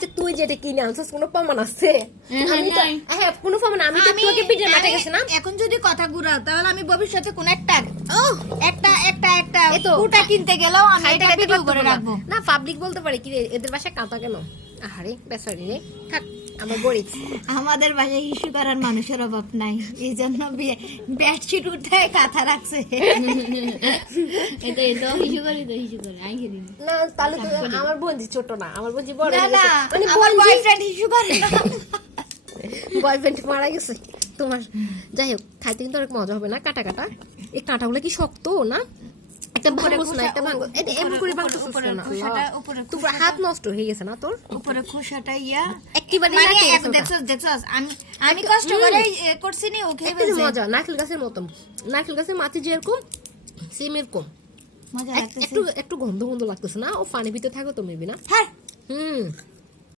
আচ্ছা তুই যেটা কিনে আনছিস কোনো প্রমাণ আছে? হ্যাঁ কোনো প্রমাণ, আমি তো তোকে পিঠের মাঠে গেছি না। এখন যদি কথা ঘুরাও তাহলে আমি ভবিষ্যতে কোন একটা এই তো, কুটা কিনতে গেলেও আমি এটা খাইতে ভিডিও করে রাখবো। না পাবলিক বলতে পারে কি রে, এদের বাসায় কাঁথা কেন? আরে বেচারি রে, থাক আমার গরিব। আমাদের বাসায় ইস্যু করার মানুষের অভাব নাই, এই জন্য বেডশিট উঠায় কাঁথা রাখছে। এটা হিসু করে আই খেলি না তাহলে তো আমার বোনজি ছোট না, আমার বোনজি বড় না হয়ে না, গেছে। মানে আমার বয়ফ্রেন্ড ইস্যু করে না। বয়ফ্রেন্ড মারা গেছে তোমার। যাই হোক খাইতে কিন্তু অনেক মজা হবে না। কাটা কাটা এই কাঁটাগুলো কি শক্ত না? একটা ভাঙস না, একটা ভাঙস, এটা এমন করে ভাঙতেছিস না? তোর হাত নষ্ট হয়ে গেছে না তোর? উপরে খোসাটা ইয়া একেবারে মানে নাকে গেছে ওটা। দেখছস আমি কষ্ট করে করছি নি, ওকে একটা যে মজা নারকেল গাছের মতন, নারকেল গাছের মাটি যেরকম সেম এরকম মজা লাগতেছে। একটু একটু গন্ধ গন্ধ লাগতেছে না? ও পানি ভিতরে থাকো তো মেবি না? হ্যাঁ হুম